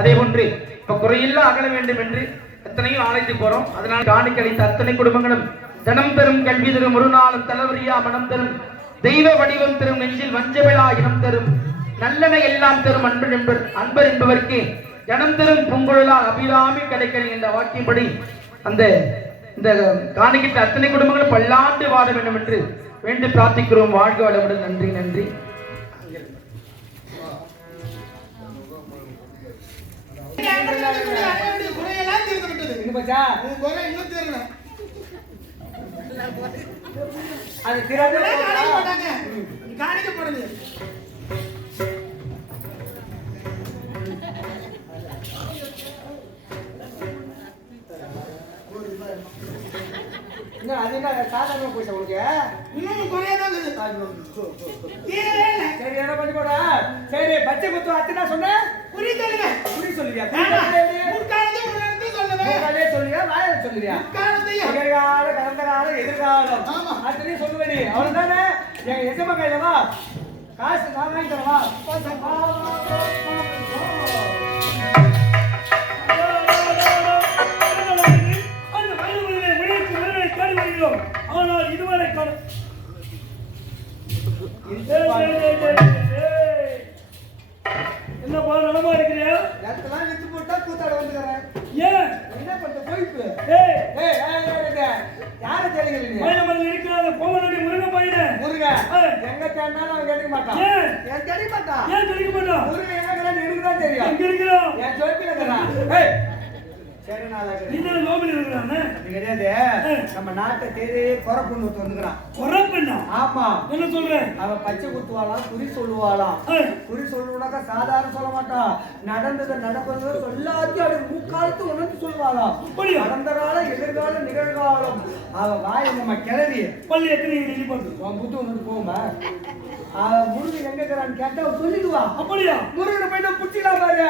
அதே போன்று இப்ப குறையில்லா அகல வேண்டும் என்று எத்தனையோ ஆலைத்து போறோம். அதனால் காணிக்கை அளித்த அத்தனை குடும்பங்களும் தனம் தரும் கல்வி தரும் ஒரு நாளும் தலைவரியா மனம் தரும் தெய்வ வடிவம் தரும் நெஞ்சில் வஞ்சமிழா இனம் தரும் நல்லென எல்லாம் தரும் அன்பர் என்பவருக்கு ஜனம் தரும் பூங்குழலால் அபிராமி கிடைக்கணும் என்ற வாக்கியப்படி அந்த இந்த காணிக்கிட்ட அத்தனை குடும்பங்களும் பல்லாண்டு வாழ வேண்டும் என்று வேண்டி பிரார்த்திக்கிறோம். வாழ்க வளமுடன். நன்றி நன்றி. சாதாரண போயிட்ட உனக்கு இன்னும் குறையாதான் சரி என்ன பண்ணி போட. சரி பச்சை குத்து அத்தனை சொன்ன புரி சொல்லுங்க. புரி சொல்லுவியா? சொல்லுவியா வாயில சொல்லுவியா? எதிர்காலம் கடந்த காலம் எதிர்காலம் அத்தனையும் சொல்லுவேன். அவ்வளவுதானே. எங்க எஜமா கையில வா காசு நான் வாங்கி தரவா. ஆனால் இதுவரை என்னப்பா நலமா இருக்கிறியா? இடத்தெல்லாம் வித்து போட்டா கூத்தாட வந்துக்கிறேன். ஏன் என்ன பண்ண போயிட்டு யாரை தேடுங்க? இருக்கிற கோமலடி முருங்க பையன முருங்க எங்க தேடினாலும் அவன் கிடைக்க மாட்டான். ஏன் கிடைக்க மாட்டான்? ஏன் கிடைக்க மாட்டான்? முருங்க எங்க எனக்கு தான் தெரியும். எங்க இருக்கிறோம்? என் ஜோப்பில இருக்கிறான். சரி நாளா இன்னொரு கோவில் இருக்கிறானே கிடையாது. நம்ம நாட்டை தேடி குறப்புன்னு வந்துக்கிறான். குறப்புன்னா? ஆமா. என்ன சொல்றேன்? அவன் பச்சை குத்துவாளாம் குறி சொல்லுவாளாம். குறி சொல்லுவாக்கா சாதாரண சொல்ல மாட்டான். நடந்தது நடப்பது எல்லாத்தையும் அப்படி மூக்காலத்து உணர்ந்து சொல்லுவாளாம். நடந்த காலம் எதிர்காலம் நிகழ்காலம். அவன் வாய் நம்ம கிளறி பள்ளி எத்தனை நினைப்பாங்க உன் புத்து ஒன்று போகுமா. முருகன் எங்க இருக்கிறான்னு கேட்டா சொல்லிடுவா. அப்படியா? முருகனை போயிட்டு புடிச்சிக்கலாம் பாரு.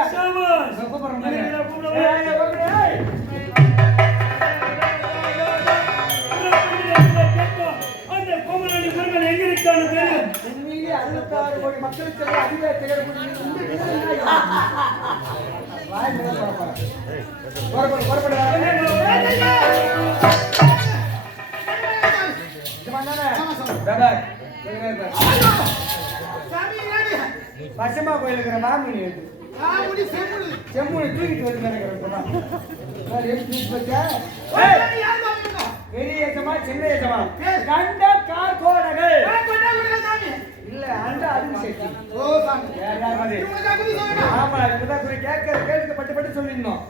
அந்த கோமலடி முருகன் எங்க இருக்கான்னு தெரியும். உண்மையிலே 66 கோடி மக்களுக்கு அதிக திகழக்கூடிய பசமா கோயில் இருக்கிற மாமணி செம்முனி தூக்கிட்டு வந்து பெரிய எஜமா சின்ன எஜமா கண்ட கார் கோடகள் இல்ல அந்த அபிஷேகி. ஆமா இப்பதான் குறி கேட்க பட்டு பட்டு சொல்லிடணும்.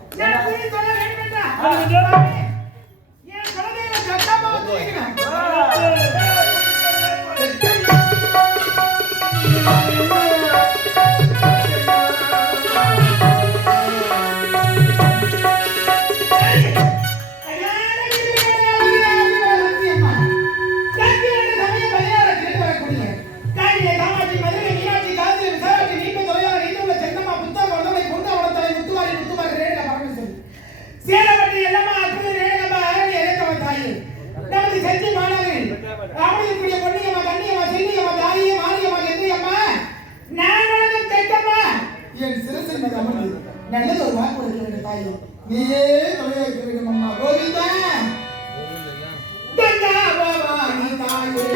நல்லது ஒரு வாக்கு இருக்கிற தாயோ நீயே தொலைய வைக்க வேண்டும் அம்மா கோவிந்தா கங்கா பவானி தாயே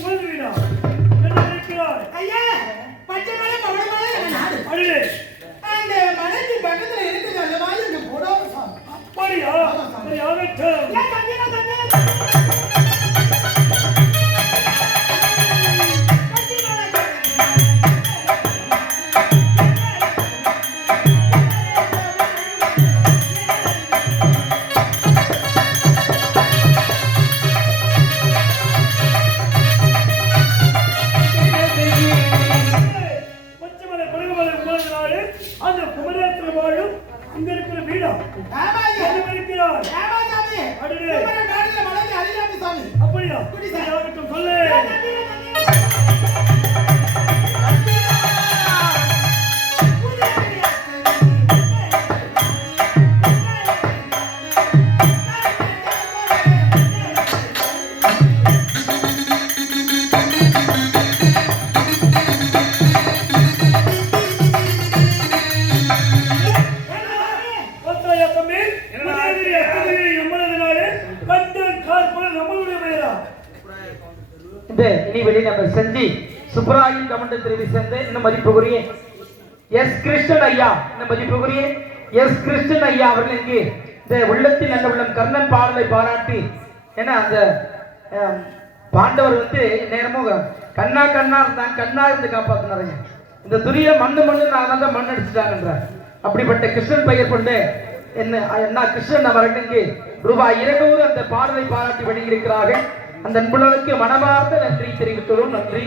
உமது வீடா? என்ன இருக்கிறாய்? ஐயா, பச்சைமலை, பவளமலை என்ற நாடு. அடியே, அந்த மலைக்கு பக்கத்துல இருக்குது அல்லவா இந்த போடாத சாமி. அப்படியா? சரி, ஆகட்டும். ஏன் தம்பியா, தம்பியா? பச்சைமலை, பருவமலை உமது நாடு. அந்த குமரேசன் வாழும் அங்க இருக்கிற வீடா? ஆமா ஐயா. என்ன இருக்கிறாய்? ஆமா சாமி. அடியே, குமரன் நாடுல மலைக்கு அடியாமி சாமி. அப்படியா? குடி சரி, சாமி. ஆகட்டும், சொல்லு. ஏன் தம்பியா, தம்பியா? பார்த்தாயா தம்பி? உதயகிரி அஸ்தகிரி நம்மளது நாடு. கண்டன் கார்புர நம்மளுடைய பெயரா? இந்த இனிவெளி நம்ம செஞ்சி சுப்பராயன் கமண்ட தெரிவி சேர்ந்த இன்னும் மதிப்புக்குரிய எஸ் கிருஷ்ணன் ஐயா, இன்னும் மதிப்புக்குரிய எஸ் கிருஷ்ணன் ஐயா அவர்கள் இங்கே இந்த உள்ளத்தில் நல்ல உள்ளம் கர்ணன் பாடலை பாராட்டி, ஏன்னா அந்த பாண்டவர் வந்து நேரமும் கண்ணா கண்ணா இருந்தாங்க, கண்ணா இருந்து காப்பாத்தினாருங்க. இந்த துரிய மண்ணு நான் தான் மண் அடிச்சுட்டாங்கன்றார். அப்படிப்பட்ட கிருஷ்ணன் பெயர் கொண்டு என்ன கிருஷ்ணன் அவர்கள் இங்கே ரூபாய் 200 அந்த பாடலை பாராட்டி வெளியிருக்கிறார்கள். அந்த அன்புள்ளவருக்கு மனமார்ந்த நன்றி தெரிவித்துள்ளோம். நன்றி.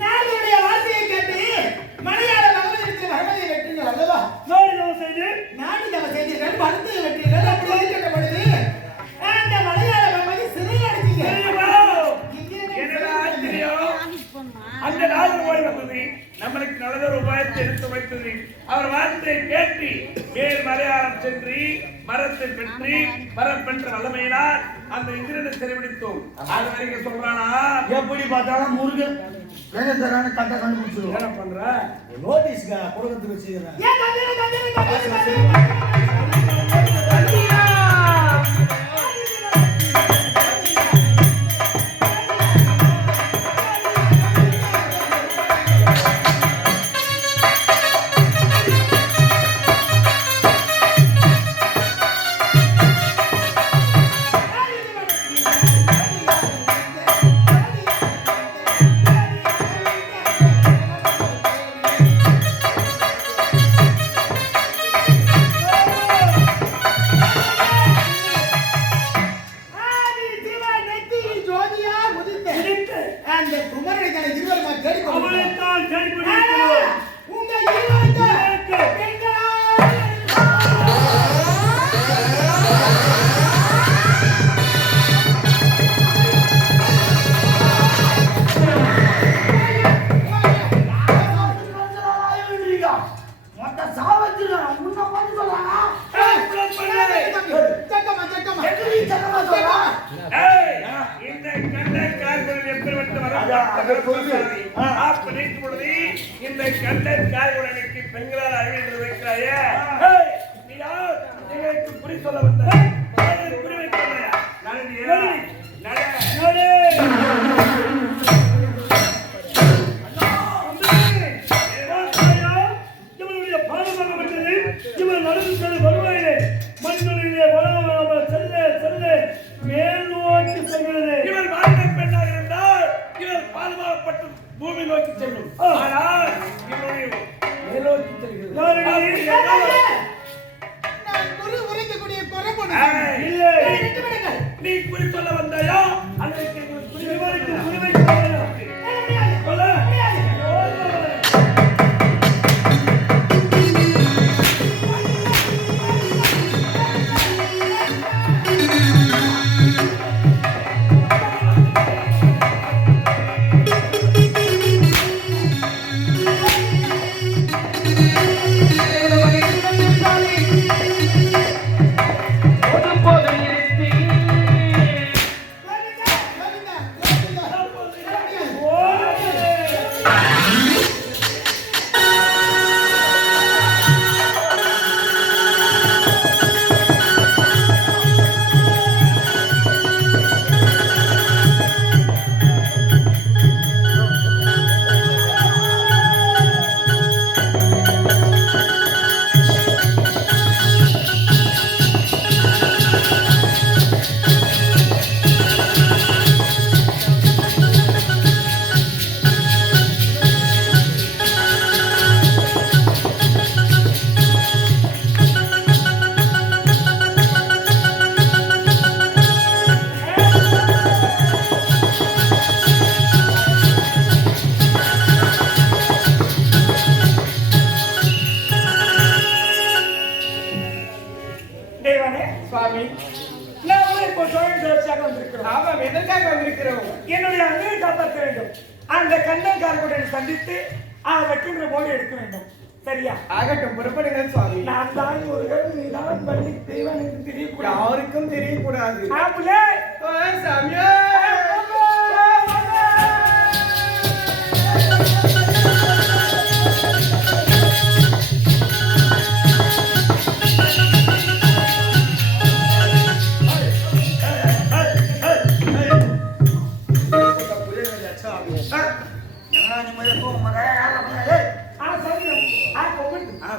நாடுடைய வார்த்தையை கேட்டு மலையாள மகளிருக்கு மறுமதியை வெற்றீர்கள் அல்லவா? நாடு நம்ம செய்து நாடு நம்ம செய்தீர்கள், மருத்துவ வெற்றீர்கள். அப்படி இருக்கின்ற பொழுது அந்த மலையாள மகனை சிறை அடைச்சீங்க. என்னடா ஆச்சரியம்? அந்த நாடு ஓடி வந்தது, நம்மளுக்கு நல்லதொரு உபாயத்தை எடுத்து வைத்தது. அவர் வார்த்தையை கேட்டு மேல் மலையாளம் சென்று மரத்தை பெற்று மரம் பெற்ற வல்லமையினால் அந்த இந்திரனை சிறைபிடித்தோம். அது வரைக்கும் சொல்றானா? எப்படி பார்த்தாலும் முருகன் வேகத்தரான கட்டை கண்டுபிடிச்சிருவோம். என்ன பண்ற? நோட்டீஸ்க்கு கொடுக்கறதுக்கு வச்சுக்கிறேன். ஏன் தந்திர தந்திர தந்திர அந்த குமரனை தன்னை இருவருமா தேடிக்கொண்டு அவனைத்தான் தேடிக்கொண்டிருக்கிறோம். உங்க இருவருக்கு பெண்களா இந்த கண்ணன் கார்குடன் எப்படிப்பட்ட இந்த கண்ணன் கார்குடனுக்கு பெண்களால் அறிவித்து வைக்கிறாயே, நீ யார்? எங்களுக்கு குறி சொல்ல வந்த குறி வைக்கலையா? இவனுடைய பாடமாக விட்டது. இவன் நடந்து செல்லும் வருவாயிலே மண்ணிலே வளராமல் செல்ல செல்ல மேல் நோக்கி செல்கிறது. இவர் வாழ்ந்த பெண்ணாக இருந்தால் இவர் பாதுகாப்பட்டு பூமி நோக்கி செல்லும். ஆனால் இவருடைய மேல் நோக்கி செல்கிறது. நான் குரு உரைக்கக்கூடிய குறைபொண்ணு இல்லை, விட்டு விடுங்கள். நீ குறி சொல்ல வந்தாயா? அதற்கு குறி வைக்க சுவாமி நாம இப்போ சோழன் சுழற்சியாக வந்திருக்கிறோம். ஆமாம், எதற்காக வந்திருக்கிறோம்? என்னுடைய அண்ணனை காப்பாற்ற வேண்டும். அந்த கண்ணன்காரனுடன் சந்தித்து வெட்டுகிற மோடி எடுக்க வேண்டும். சரியா? ஆகட்டும், புறப்படுங்கள் சுவாமி. நான் தான் முருகன், நீ தான் பள்ளி தெய்வம் என்று தெரியக்கூடாது. யாருக்கும் தெரியக்கூடாது. ஆப்பிளே சாமியா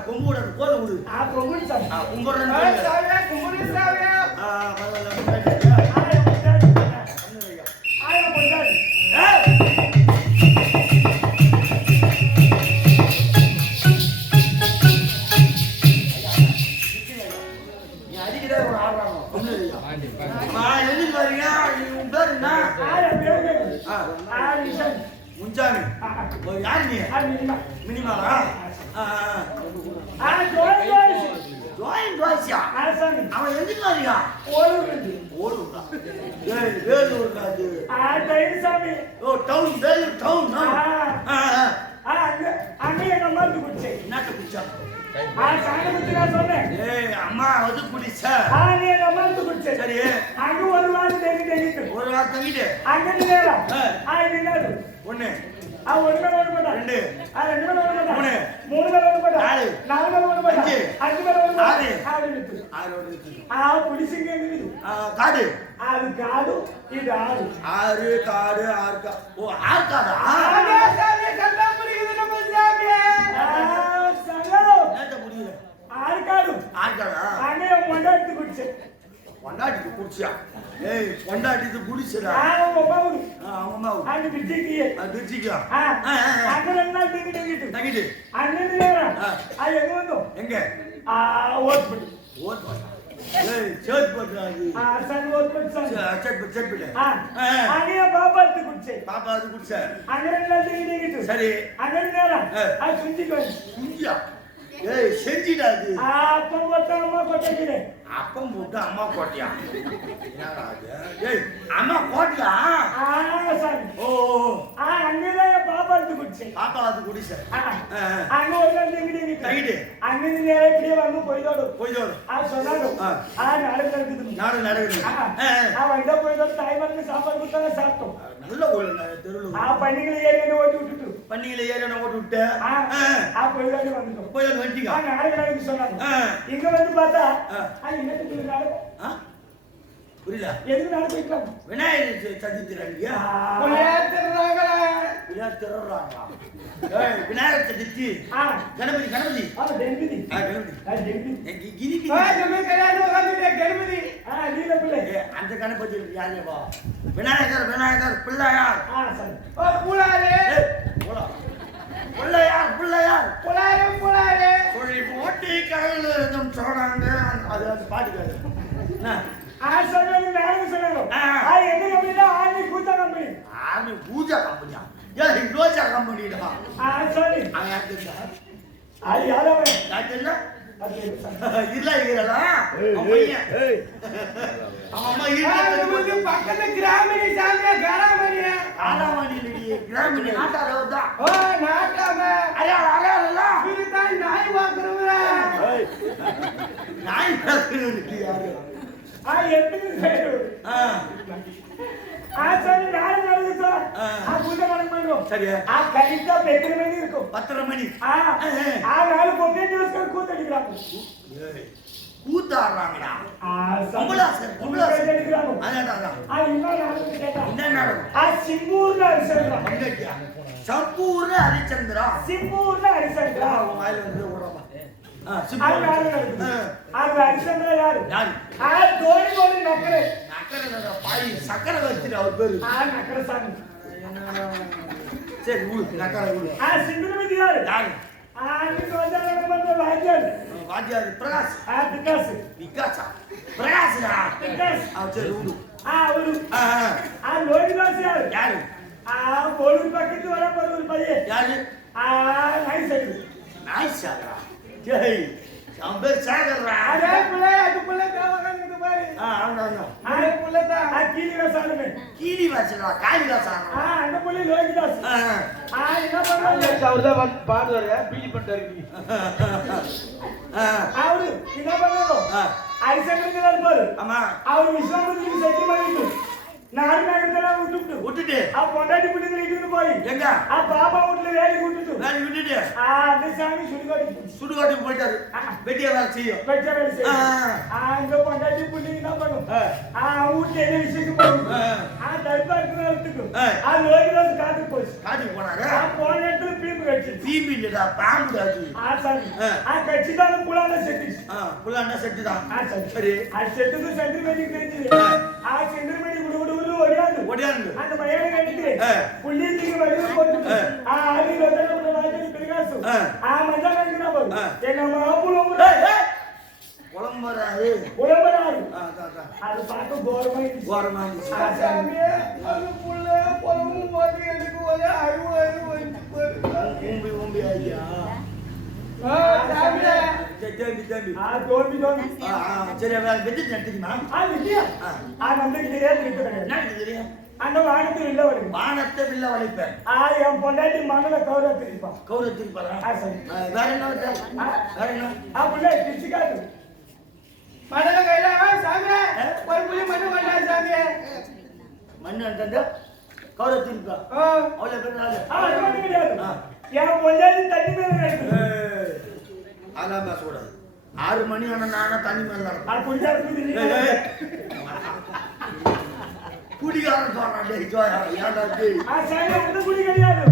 கும்பிடுறது கோல விடு கும்பிடு சாமி. கும்பிடுறேன் சாமியா, கும்பிடு சாமியா. நீ அடிக்கிறே ஒரு ஆடுறாங்க எழுதி பாருங்க உன் பேர் என்ன முஞ்சாமி யாரு நீ மினிமாலா ஜோயின் வாசியா அவன் எழுதி பாருங்க ஓடுறா வேலூர் அது ஓ டவுன் வேலூர் டவுன் மருந்து குடிச்சேன். என்னத்த குடிச்சா சாமி குடிச்சு நான் சொன்னேன். அம்மா அது குடிச்சா நீ மருந்து குடிச்சேன். சரி அங்க ஒரு வாரம் தேங்கிட்டு ஒரு வாரம் தங்கிட்டு அங்க நேரம் நின்னாரு ஒண்ணு ஒண்ணு மேல ஒண்ணு போட்டா ரெண்டு ரெண்டு மேல ஒண்ணு போட்டா மூணு மூணு மேல ஒண்ணு போட்டா நாலு நாலு மேல ஒண்ணு போட்டா அஞ்சு மேல ஒண்ணு ஆறு ஆறு குடிசிங்க இருக்குது காடு அது காடு இது ஆறு ஆறு காடு ஆறு கா ஓ ஆறு காடா சாமி, கண்ணா புரியுது நம்ம சாமியே. சங்கரோ நேத்த முடியல ஆறு காடு ஆறு காடா அங்கே மொண்டாட்டி குடிச்சு பொண்டாட்டிக்கு குடிச்சியா பொண்டாட்டிக்கு குடிச்சதா அவங்க பாவுடு ஆமா அங்க பிடிச்சிக்கியே திருச்சிக்கா அங்க ரெண்டு நாள் தங்கிட்டு தங்கிட்டு அங்க நேரம் அது எங்க வந்தோம் எங்க ஓட்பட்டு ஓட் பண்ணா சேர்ச் பண்றாங்க சரி ஓட்பட்டு செட் பண்ணு அங்கே பாப்பாத்து குடிச்சே பாப்பா அது குடிச்ச அங்க ரெண்டு நாள் தங்கிட்டு சரி அங்க நேரம் அது சுஞ்சிக்கு இந்தியா செஞ்சிடா அது அப்பம் போட்ட அம்மா கொட்டிக்கிறேன் அப்பம் போட்டு அம்மா கோட்டியா அம்மா கோட்டியா சாமி ஓ அங்கதான் பாப்பாத்து குடிச்சேன் பாப்பா அது குடிச்ச அங்க ஒரு நாள் தங்கிட்டு தங்கிட்டு அங்க நேரம் இப்படியே வந்து போய்தோடு போய்தோடு சொன்னாங்க நாடு நடக்குது நாடு நடக்குது வந்தா போய்தோடு தாய்மாருக்கு சாப்பாடு கொடுத்தாங்க சாப்பிட்டோம் நல்ல ஊர்ல தெருவில் பண்டிகளை ஏறி ஓட்டி விட்டுட்டு பண்டிகையில ஏறி ஓட்டு விட்டு போய்தோடு வந்துட்டோம் போய்தோடு வந்துட்டீங்க நாடு நடக்குது சொன்னாங்க இங்க வந்து பார்த்தா என்ன நடக்கும் புரியல எதுக்கு நாடு போய்க்கலாம் விநாயகர் சதுர்த்தி விநாயகர் சதுர்த்தி கணபதி கணபதி அந்த கணபதி யாருப்பா விநாயகர் விநாயகர் பிள்ளையார் பிள்ளையார் பிள்ளையார் சொல்லி போட்டி கையில் இருந்தும் சொல்றாங்க அது அந்த பாட்டுக்காரு ஆர்மி பூஜா கம்பெனியா ரோஜா கம்பெனிடா இல்ல இல்லடா பக்கத்துல கிராமினி சாமியா கிராமணியா கிராமினி நாட்டாரா நாட்டாம நாய் வாக்குறவங்க நாய் வாக்குறது யாரு சரியா 10 மணி கூத்தாடுறாங்கடா சம்பூர்ண ஹரிச்சந்திரா சக்கரை வச்சு அவர் பேரு சரி நக்கரை வாத்தியார் பிரகாஷ் விகாசா பிரகாஷ்டா சரி விடு யாரு பக்கத்து வர ஒரு பையன் யாரு நாய் சாகரா அவன் பேர் சாகர்ரா பாரு. அந்த புள்ளதான் கீழிவாசாலுமே. காளிதாசா அந்த புள்ளி லோகிதாஸ். என்ன பண்ணாரு? அவர்தான் பாடுவாரு பீடி பண்ணிட்டாரு. அவரு என்ன பண்ணாரு? ஐசங்கர் இருப்பாரு. ஆமா அவரு விஸ்வாமித்திரனுக்கு சக்தி பண்ணிட்டு நாடு நகரத்தெல்லாம் விட்டுட்டு பொண்டாட்டி பிள்ளைங்களை இட்டுன்னு போய் எங்க பாப்பா வீட்டுல வேலைக்கு விட்டுட்டு விட்டுட்டு அந்த சாமி சுடுகாட்டுக்கு போயிட்டாரு. வெட்டியா வேலை செய்யும். வெட்டியா வேலை செய்யும். இந்த பொண்டாட்டி பிள்ளைங்க என்ன பண்ணும்? வீட்டுல என்ன விஷயத்துக்கு போகும்? தர்பாருக்கு எடுத்துக்கு லோகிதாஸ் காட்டுக்கு போச்சு. காட்டுக்கு போனாங்க. போன இடத்துல பீம்பு கட்சி. பீம்பு இல்லடா பாம்பு காட்சி. சாமி கட்சி தான் புலான செட்டு. புலான செட்டு தான். சரி செட்டுக்கு சென்டிமீட்டர் தெரிஞ்சது. சென்டிமீட்டர் ஒடியாந்து அந்த பையனை கட்டிட்டு புள்ளிக்கு வடிவ போட்டு ஆடி ரதன ராஜனி பிரிகாசு மஞ்சா கட்டினா போடு எங்க மாப்புல குளம்பராரு அது பார்த்து கோரமாயிடுச்சு. சாமி அது புள்ள பொலமும் போது எனக்கு ஒரே அழுவாரு வந்து ஊம்பி ஊம்பி ஐயா சாமி தோல்வி தோல்வி சரி வெட்டி நட்டுக்குமா இல்லையா நம்மளுக்கு என்ன தெரியும் அந்த வானத்தில் இல்ல வருது. வானத்தை வில்ல வளைப்பேன். என் பொண்டாட்டி மணல கௌரவ திருப்பான். கௌரவ திருப்பாரா? சரி. வேற என்ன வேற என்ன? அப்படியே பிடிச்சிக்காது. மணல கையில சாமி ஒரு புள்ளி மண்ணு பண்ணா சாமி. மண்ணு அந்த கௌரவ திருப்பா. அவ்வளவு பேர் நாள். அது மட்டும் கிடையாது. என் பொண்டாட்டி தண்ணி மேல இருக்கு. அதான் பேசக்கூடாது. 6 மணி ஆனா நானா தண்ணி மேல நடக்கும். அது குடிச்சா குடிகாரன் சொல்றான் டேய் ஜோயா ஏன்டா டேய் சரி அந்த குடி கிடையாது.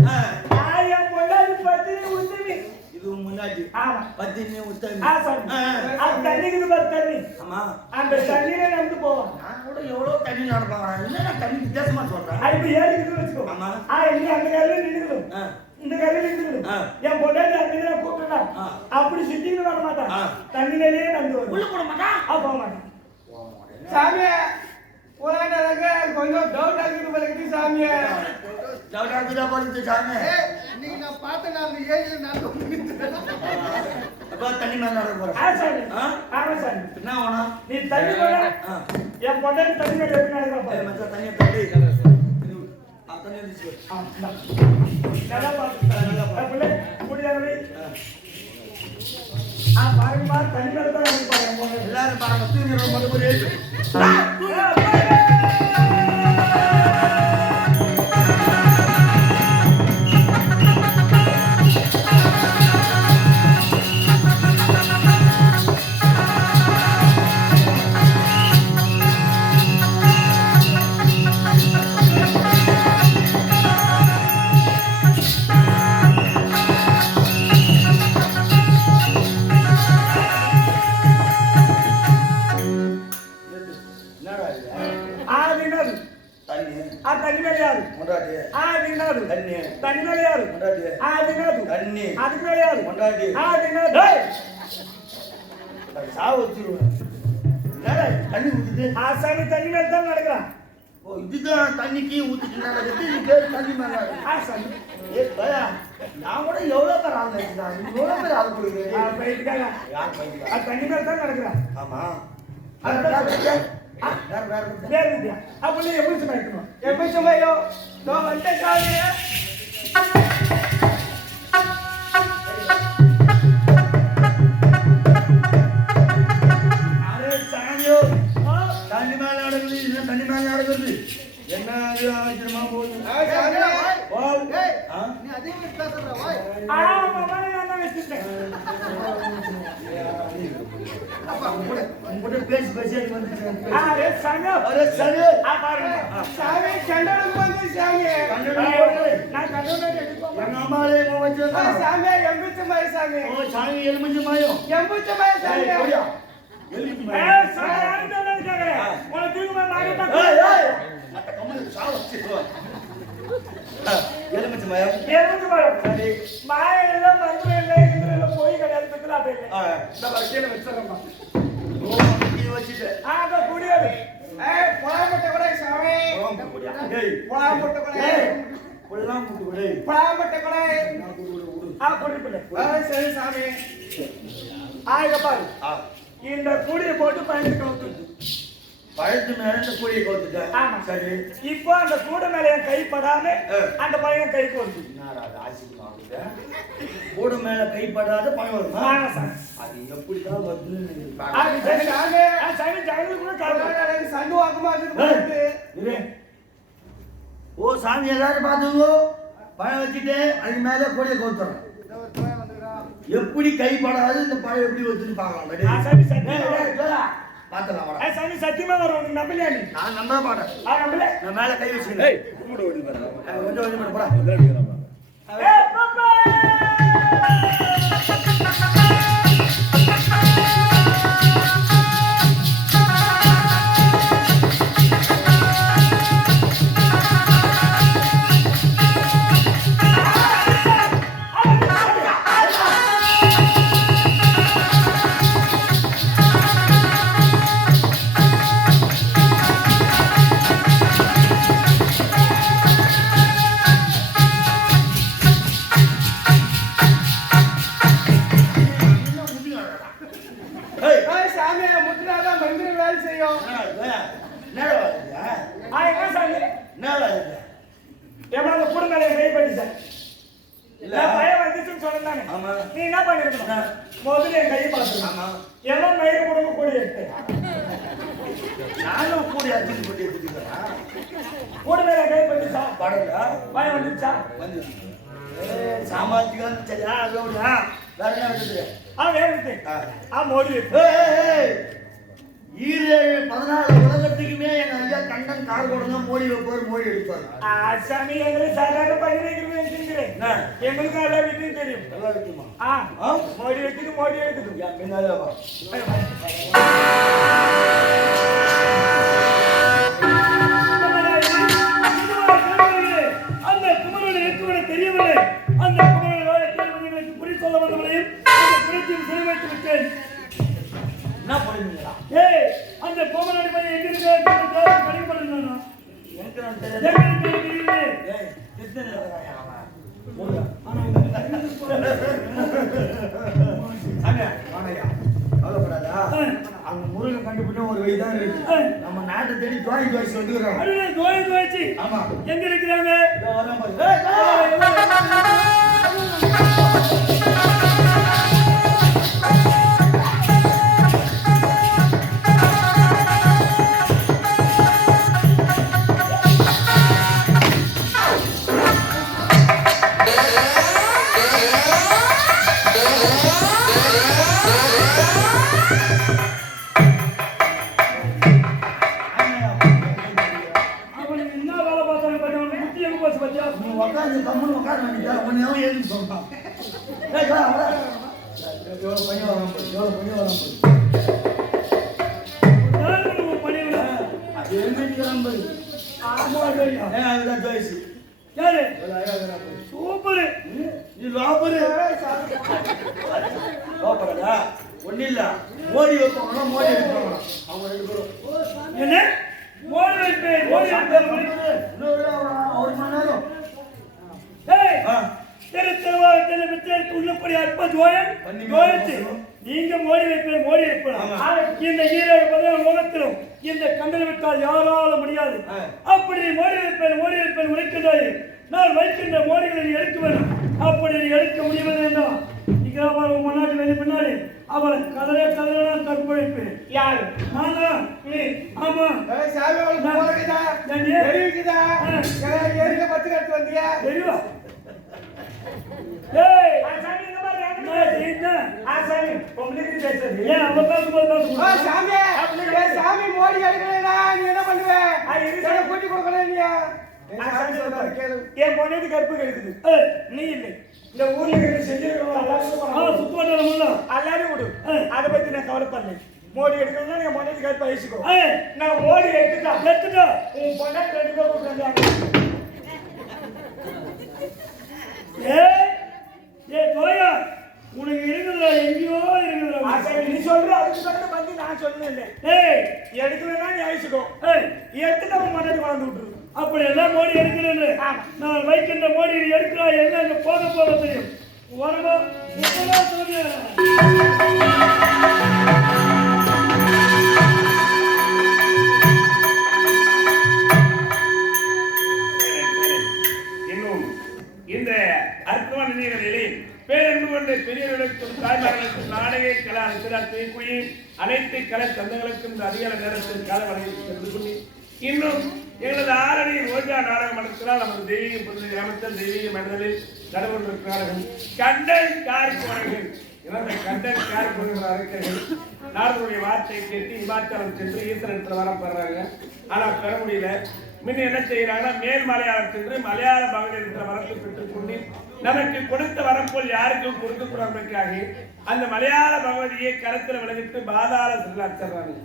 என் பொண்டாட்டி பத்தினி உத்தமி. இது முன்னாடி ஆமா பத்தினி உத்தமி. சரி அது தண்ணிக்கு பத்து தண்ணி. ஆமா அந்த தண்ணியில நடந்து போவான். நான் கூட எவ்வளவு தண்ணி நடப்பாங்க. என்ன தண்ணி வித்தியாசமா சொல்றேன். இப்ப ஏறிக்கிட்டு வச்சுக்கோ. ஆமா நீ அந்த கல்ல நின்னுக்கணும். இந்த கல்ல நின்னுக்கணும். என் பொண்டாட்டி அந்த கூப்பிட்டா அப்படி சிட்டின்னு வர மாட்டான். தண்ணியிலேயே நடந்து வரும். உள்ள போட மாட்டான். போக மாட்டான். சாமி போராட்டங்க கொஞ்சம் டவுட் ஆகிட்டு பலகிட்டு சாமி டவுட் ஆகுதா போறது சாமி. இன்னைக்கு நான் பார்த்த நான் ஏரியில நடந்து அப்ப தண்ணி மேல நடக்க போறேன். சரி ஆமா சார் என்ன வேணும்? நீ தண்ணி போட என் பொண்டாட்டி தண்ணி மேல எப்படி நடக்க மச்சான் தண்ணி தண்ணி தண்ணி வந்துச்சு. நல்லா பாத்து புள்ள குடியாரே பாருங்க தண்ணி மேல தான் பாருங்க. எல்லாரும் பாருங்க தூங்கிற மட்டும் ஒரு ஏழு தண்ணி மேல யாரு தண்ணி மேல யாரு அதுக்கு மேல யாரு சாவு வச்சிருவேன். தண்ணி ஊத்துது. சாமி தண்ணி மேல தான் நடக்கிறான். ஓ இதுதான் தண்ணிக்கு ஊத்திட்டு நடக்குது. இது பேர் தண்ணி மேல சாமி பயா நான் கூட எவ்வளவு பேர் ஆள் நினைச்சுதான் இவ்வளவு பேர் ஆள் கொடுக்குறேன். தண்ணி மேல தான் நடக்கிறான். ஆமா அப்படி எப்படி சமைக்கணும்? எப்படி சமையோ நான் வந்த சாமி சாமியோ தண்ணி மேல நடக்குது. இல்லை தண்ணி மேல நடக்குது. என்ன ஆச்சரியமா போகுது. நீ அதே பேசுற பேசி பேசி சாமி கண்டனுக்கு வந்து சாமி நான் கண்டன எங்க அம்மாலே வச்சு சாமி எம்பிச்சு மாய் சாமி சாமி எலுமிச்சு மாயம் எம்பிச்சு மாய் சாமி எலுமிச்சு எலுமிச்சு மாயம் மாய எல்லாம் மந்திரம் இல்லை இதுல போய் கல்யாணத்துல அப்படி இல்லை இந்த வரிசையில வச்சிடறோம் வச்சுட்டு அத குடியாது பொலாமட்ட கூட சாமி பொலாமட்ட கூட பொலாமட்ட கூட குடிப்பில்லை சரி சாமி ஆயிரம் பாரு இந்த குடியை போட்டு பயந்து கவுத்து பழத்து மேல இந்த கூலியை கோத்துட்டேன். ஆமா. சரி. இப்போ அந்த கூட மேல என் கை படாம அந்த பையன் கைக்கு வருது. என்னடா அது ஆச்சரியமா இருக்குது? கூட மேல கைப்படாத பழம் வருமா? ஆமா சார். அது எப்படிதான் வருதுன்னு நீங்க அது பாருங்க. சரி, சாமி ஜனங்களுக்கு கூட காரணம். சண்டு வாக்குமா இருக்குது. இரு. ஓ சாமி எல்லாரும் பார்த்துக்கோ. பழம் வச்சுட்டு அதுக்கு மேல கூலியை கோத்துறேன். எப்படி கைப்படாது இந்த பழம் எப்படி வருதுன்னு பார்க்கலாம். சாமி சத்தியமா பார்த்தலாம் வாடா. சாமி சத்தியமா வரும். உனக்கு நம்பலையா நீ? நான் நம்ப மாட்டேன். நம்பல. நான் மேல கை வச்சுக்கிறேன். ஏய் கும்பிடு ஓடி பாரு. கொஞ்சம் ஓடி போடா. ஏய் பாப்பா. ஏய் சாமி முத்துனாதான் மந்திரம் வேலை செய்யும். என்னடா வருது? என்ன சாமி? என்னடா வருது? எவ்வளவு அந்த கூட மேல கை பண்ணி சார். இல்ல. நான் பையன் வந்துச்சுன்னு சொன்னானே. ஆமா. நீ என்ன பண்ணிருக்கணும்? முதல்ல என் கையை பார்த்து. ஆமா. எல்லாம் மயிறு கொடுக்க கூடிய எடுத்து. நானும் கூடி அடிச்சு போட்டு எடுத்துக்கிறேன். கூட மேல கை பண்ணிச்சா? படல. பையன் வந்துச்சா? வந்து. சாமாஜிகம் சரியா அதோட வேற என்ன வருது? வேறு மோடி ஏய் 14 உலகத்துக்குமே எங்க ஐயா கண்டன் கார் கொடுங்க மோடி வைப்பார் மோடி எடுப்பார். சாமி எங்களை சாதாரண பண்ணி வைக்கிறேன். எங்களுக்கு எல்லா வீட்டையும் தெரியும். நல்லா இருக்குமா? மோடி வைக்குது மோடி எடுக்குது. பின்னாலே வா. அந்த குமரனை இருக்குவன தெரியவில்லை. அந்த குமரனை குறி சொல்ல வந்தவரையும் அந்த குறிச்சியும் சிறை வைத்து விட்டேன். என்ன பண்ணுவீங்களா? ஏய் அந்த கோமரனை பையன் எங்க இருக்காரு? கடிபடுறானா? எனக்கு நான் தெரியல. ஏய் கிருஷ்ணன் இருக்காயா அவன்? போடா. சாமியா வாங்கயா. கவலைப்படாதா. அவங்க முருகன் கண்டுபிடிச்ச ஒரு வழி தான் இருக்கு. நம்ம நாட்டை தேடி துவாய் துவாய்ச்சி வந்துக்கிறாங்க. அடே துவாய் துவாய்ச்சி. ஆமா. எங்க இருக்கிறாங்க? இதோ வரான் பாரு. அவனுக்கு என்ன வேலை பார்த்தாங்க பாத்தீங்க? முட்டி எங்க போச்சு பாத்தியா? நீ உட்காந்து கம்முன்னு உட்கார வேண்டியதா? உன்னை எவன் எழுதி சொல்றான்? ஏய் வா வா. எவ்வளவு பையன் வரான் பாரு. எவ்வளவு பையன் வரான் பாரு. நான் பண்ணிவிட. அது எழுதிக்கிறான் பாரு. ஆமா ஐயா. ஏய் அதுதான் துவாய்ச்சி. யாரு? சூப்பர். சூப்பர். நீ லாபரு. லாபரடா. ஒண்ணு இல்ல. மோடி வைப்பாங்க மோடி எடுப்பாங்க. அவங்க ரெண்டு பேரும். என்ன? மோடி வைப்பே மோடி வைப்பே. ஒரு மணி நேரம். ஏய் திருத்தவாரத்தில் வித்தேற்கு உள்ளபடி அற்ப ஜோயன் ஜோயத்து நீங்க மோடி வைப்பே மோடி வைப்பலாம். இந்த ஈரோடு பதினாறு லோகத்திலும் இந்த கண்டல் விட்டால் யாரால முடியாது. அப்படி மோடி வைப்பேன் உழைக்கின்றாய். நான் வைக்கின்ற மோடிகளை நீ எடுக்க வேண்டும். அப்படி நீ எடுக்க முடிவது என்ன? முன்னாடி வெளியே பின்னாடி அவளை கதறே கற்பழிப்பேன். யாரு? நானா? நீ? ஆமா. சாமி அவளுக்கு போறதுதா தெரிவிக்குதா? ஏரியில பத்து கட்டு வந்தியா? தெரியுமா? ஏய் சாமி இந்த மாதிரி என்ன? சாமி உங்களுக்கு பேசுறது ஏன் அவ பேசும்போது சாமி சாமி மோடி அடிக்கலைனா நீ என்ன பண்ணுவ? கூட்டி கொடுக்கல இல்லையா? என் பொண்ணு கற்பு கிடைக்குது. நீ இல்லை இந்த ஊர்ல சுத்தம் எல்லாரும் விடு. அதை பத்தி நான் கவலைப்படல. மோடி எடுக்கணும்னா நீங்க பொண்ணு கற்பு அழிச்சுக்கோ. நான் மோடி எடுத்துட்டா உன் பொண்ணை ரெண்டு பேர் கூப்பிட்டு ஏ தோயா உனக்கு இருக்குதுடா எங்கேயோ இருக்குதுடா. நீ சொல்ற அதுக்கு சொல்ற பத்தி நான் சொல்லல. ஏய் எடுக்கலன்னா நீ அழிச்சுக்கோ. எடுத்துட்டு அவன் முன்னாடி வாழ்ந்து விட்டுரு. அப்படி எல்லாம் மோடி எடுக்கிறேன்னு நான் வைக்கின்ற மோடி எடுக்கிறா என்ன போக தெரியும். வரணும் சொல்லுங்க. இந்த அற்புதமான நிகழ்ச்சிகளிலே பேரன்பு கொண்ட பெரியவர்களுக்கும் தாய்மார்களுக்கும் நாடக கலா அரசியல் அனைத்து கலை சொந்தங்களுக்கும் இந்த அதிகார நேரத்தில் கால வரையில் தெரிந்து கொண்டு இன்னும் எங்களது ஆரணி ரோஜா நாடக மன்றத்தினால் நமது தெய்வீக புரிந்த கிராமத்தில் தெய்வீக மனிதனில் நடைபெற்றிருக்கிறார்கள் கண்டன் கார்கோடைகள் இறந்த கண்டன் கார்கோடைகள் அறிக்கைகள் நாரதனுடைய வார்த்தையை கேட்டு இமாச்சலம் சென்று ஈஸ்வரத்தில் வர பெறாங்க ஆனால் பெற முடியல. முன்ன என்ன செய்யறாங்கன்னா மேல் மலையாளம் சென்று மலையாள பகுதியில் வரத்தை பெற்றுக்கொண்டு நமக்கு கொடுத்த வரம் போல் யாருக்கும் கொடுக்க கூடாதுக்காக அந்த மலையாள பகுதியை கருத்தில் விளைவித்து பாதாள செல்லாச்சாங்க.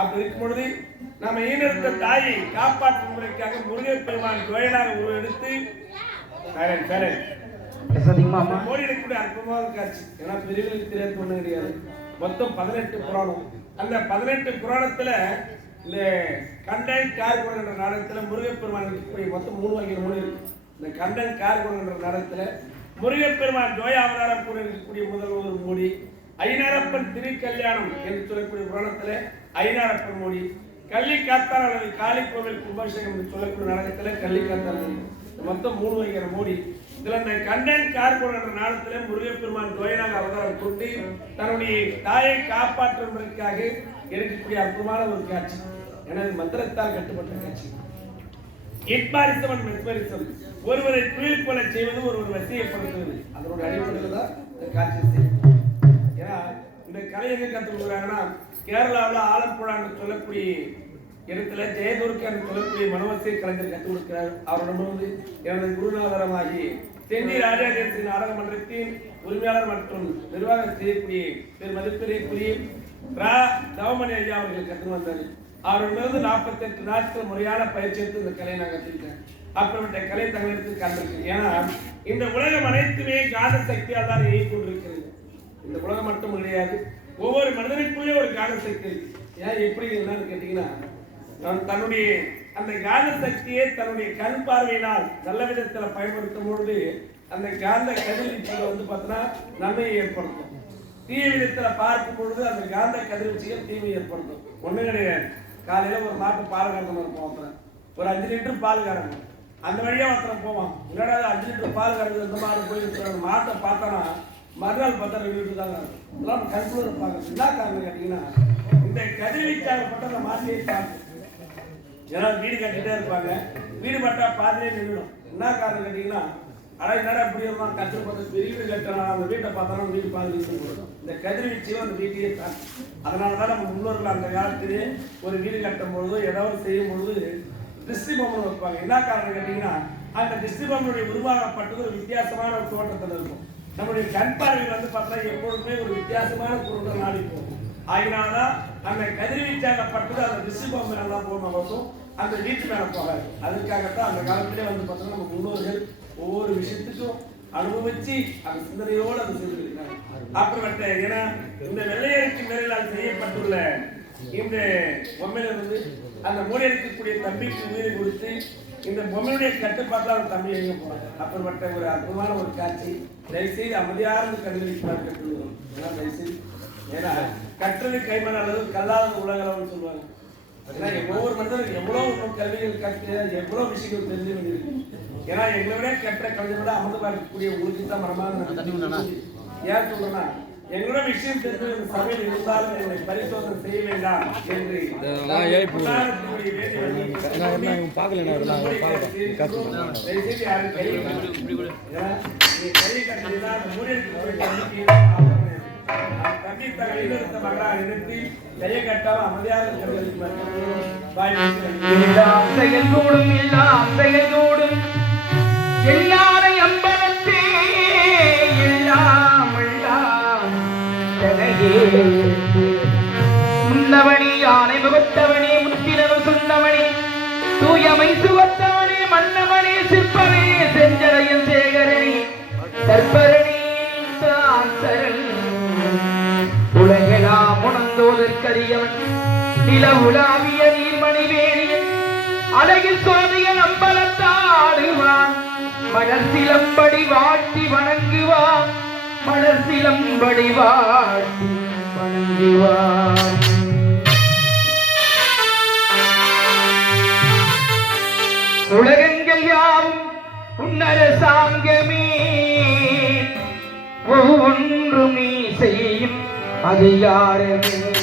அப்படி இருக்கும் பொழுது நம்ம ஈனெடுத்த தாயை காப்பாற்றும் முறைக்காக முருகப் பெருமான் கோயிலாக உருவெடுத்து மோடி எடுக்கக்கூடிய அற்புதமான காட்சி. ஏன்னா பெரியவர்களுக்கு தெரியாது ஒண்ணு கிடையாது. மொத்தம் 18 புராணம். அந்த 18 புராணத்துல இந்த கண்டன் கார்குணம் என்ற நாடகத்துல முருகப்பெருமான் இருக்கக்கூடிய மொத்தம் 3 வகை மொழி இருக்கு. இந்த கண்டன் கார்குணம் என்ற நாடகத்துல முருகப்பெருமான் ஜோய அவதாரம் கூட இருக்கக்கூடிய முதல் ஒரு மொழி, ஐநாரப்பன் திருக்கல்யாணம் என்று சொல்லக்கூடிய புராணத்துல ஐநாரப்பன் மொழி, கள்ளி காத்தார் அல்லது காளி கோவில் கும்பாபிஷேகம் என்று சொல்லக்கூடிய நாடகத்துல கள்ளி காத்தார் மொழி. மொத்தம் 3 வகையான மொழி. இதுல இந்த கண்டன் கார்குணம் என்ற நாடகத்துல முருகப்பெருமான் ஜோயனாக அவதாரம் கொண்டு தன்னுடைய தாயை காப்பாற்றுவதற்காக இருக்கக்கூடிய அற்புதமான ஒரு காட்சி. எனது மந்திரத்தால் கட்டுப்பட்ட காட்சி. இட்பாரிசம் மெஸ்மரிசம், ஒருவரை துயில் போல செய்வது ஒருவர் வசியப்படுத்துவது, அதனுடைய அடிப்படையில் தான் இந்த காட்சி செய்யும். ஏன்னா இந்த கலை எங்க கற்றுக் கொடுக்குறாங்கன்னா கேரளாவில் ஆலப்புழான்னு சொல்லக்கூடிய இடத்துல ஜெயதுர்கன் சொல்லக்கூடிய மனோவசிய கலைஞர் கற்றுக் கொடுக்கிறார். அவரிடம் எனது குருநாதரமாகி சென்னை ராஜாதேசி நாடக மன்றத்தின் உரிமையாளர் மற்றும் நிர்வாகம் செய்யக்கூடிய மதிப்பிற்குரிய தவமணி ஐயா அவர்கள் கற்று வந்தார். அவரிடமிருந்து 48 நாட்கள் முறையான பயிற்சி எடுத்து இந்த கலையை நான் கற்றுக்கிட்டேன். அப்படிப்பட்ட கலை தங்களுக்கு கண்டிருக்கு. ஏன்னா இந்த உலகம் அனைத்துமே காந்த சக்தியால் தான் இயங்கிக் கொண்டிருக்கிறது. இந்த உலகம் மட்டும் கிடையாது, ஒவ்வொரு மனிதனுக்குள்ளே ஒரு காந்த சக்தி இருக்கு. ஏன் எப்படி என்னன்னு கேட்டீங்கன்னா தன்னுடைய அந்த காந்த சக்தியை தன்னுடைய கண் பார்வையினால் நல்ல விதத்தில் பயன்படுத்தும் பொழுது அந்த காந்த கதிர்வீச்சுகள் பார்த்தோன்னா நன்மையை ஏற்படுத்தும். தீய விதத்தில் பார்க்கும் பொழுது அந்த காந்த கதிர்வீச்சுகள் தீமை ஏற்படுத்தும். ஒன்றும் கிடையாது. காலையில் ஒரு மாட்டு பால் கறந்து போவான், ஒரு 5 லிட்டர் பால் கறந்து அந்த வழியாக ஒருத்தரம் போவான். என்னடா 5 லிட்டர் பால் கறந்து இந்த மாதிரி போய் மாட்டை பார்த்தானா மறுநாள் பார்த்தா 2 லிட்டர் தான் கறந்து. இதெல்லாம் கண்குள்ள இருப்பாங்க. என்ன காரணம் கேட்டீங்கன்னா இந்த கதிர்வீச்சாகப்பட்ட அந்த மாட்டையை பார்த்து ஏன்னா வீடு கட்டிட்டே இருப்பாங்க. வீடு பட்டா பாதிலே நின்றுடும். என்ன காரணம் கேட்டீங்கன்னா ஆனால் என்னடா இப்படி இருந்தால் கஷ்டப்பட்டு பெரிய வீடு கட்டணும், அந்த வீட்டை பார்த்தாலும் வீடு பாதி போடும். இந்த கதிர்வீச்சையும் அந்த வீட்டையே தான். அதனால தான் நம்ம முன்னோர்கள் அந்த காலத்திலே ஒரு வீடு கட்டும் பொழுது ஏதாவது செய்யும் பொழுது திருஷ்டி பொம்மை வைப்பாங்க. என்ன காரணம் கேட்டீங்கன்னா அந்த திருஷ்டி பொம்மையுடைய உருவாக்கப்பட்டது ஒரு வித்தியாசமான ஒரு தோட்டத்தில் இருக்கும். நம்முடைய கண் பார்வையில் பார்த்தா எப்பொழுதுமே ஒரு வித்தியாசமான பொருட்கள் நாடி போகும். அதனால்தான் அந்த கதிர்வீச்சாகப்பட்டது அந்த திருஷ்டி பொம்மை நல்லா போகணும், அந்த வீட்டு மேலே போகாது. அதுக்காகத்தான் அந்த காலத்திலே பார்த்தோம்னா நம்ம முன்னோர்கள் ஒவ்வொரு விஷயத்துக்கும் அனுபவிச்சு அந்த சிந்தனையோடு அதை செய்திருக்கிறாங்க. அப்படிப்பட்ட ஏன்னா இந்த வெள்ளையருக்கு மேலால் செய்யப்பட்டுள்ள இந்த பொம்மையிலிருந்து அந்த மூடி இருக்கக்கூடிய தம்பிக்கு உயிரை கொடுத்து இந்த பொம்மையுடைய கட்டுப்பாட்டில் அவர் தம்பி எங்க போறாங்க. அப்படிப்பட்ட ஒரு அற்புதமான ஒரு காட்சி. தயவுசெய்து அமைதியார்ந்து கண்டுபிடிப்பார் கற்றுள்ளோம். ஏன்னா தயவுசெய்து ஏன்னா கற்றது கைமண் அல்லது கல்லாத உலகளவுன்னு சொல்லுவாங்க. ஏன்னா ஒவ்வொரு மனிதனுக்கு எவ்வளவு கல்விகள் கற்று எவ்வளவு விஷயங்கள் தெரிஞ்சு வேண்டியிருக்கு. ஏன்னா எங்களை விட கற்ற கலைஞரோட அமர்ந்து பார்க்கக்கூடிய உங்களுக்கு தான் மரமாக ஏன் சொல்றேன்னா எங்களோட விஷயம் தெரிஞ்சு சபையில் இருந்தாலும் எங்களை பரிசோதனை செய்ய வேண்டாம் என்று எல்லாரை அம்பலத்தே எல்லாம் முன்னவனி யானை முகத்தவனே முத்தினவு சொன்னவனே தூயமை சுவத்தவனே மன்னவனே சிற்பனே செஞ்சரையன் சேகரணி தற்பரணி சாசரன் உலகெல்லாம் உணர்ந்தோதற்கரியவன் நில உலாவிய நீர்மணிவேணியன் அழகில் சுவாமியன் அம்பலத்தாடுவான் மலர் சிலம்படி வாட்டி வணங்குவான் மலர் சிலம்படி வாட்டி வணங்குவான். உலகங்கள் யாவும் உன்னரசு அரசாங்கமே ஒவ்வொன்றும் நீ செய்யும் அதிகாரமே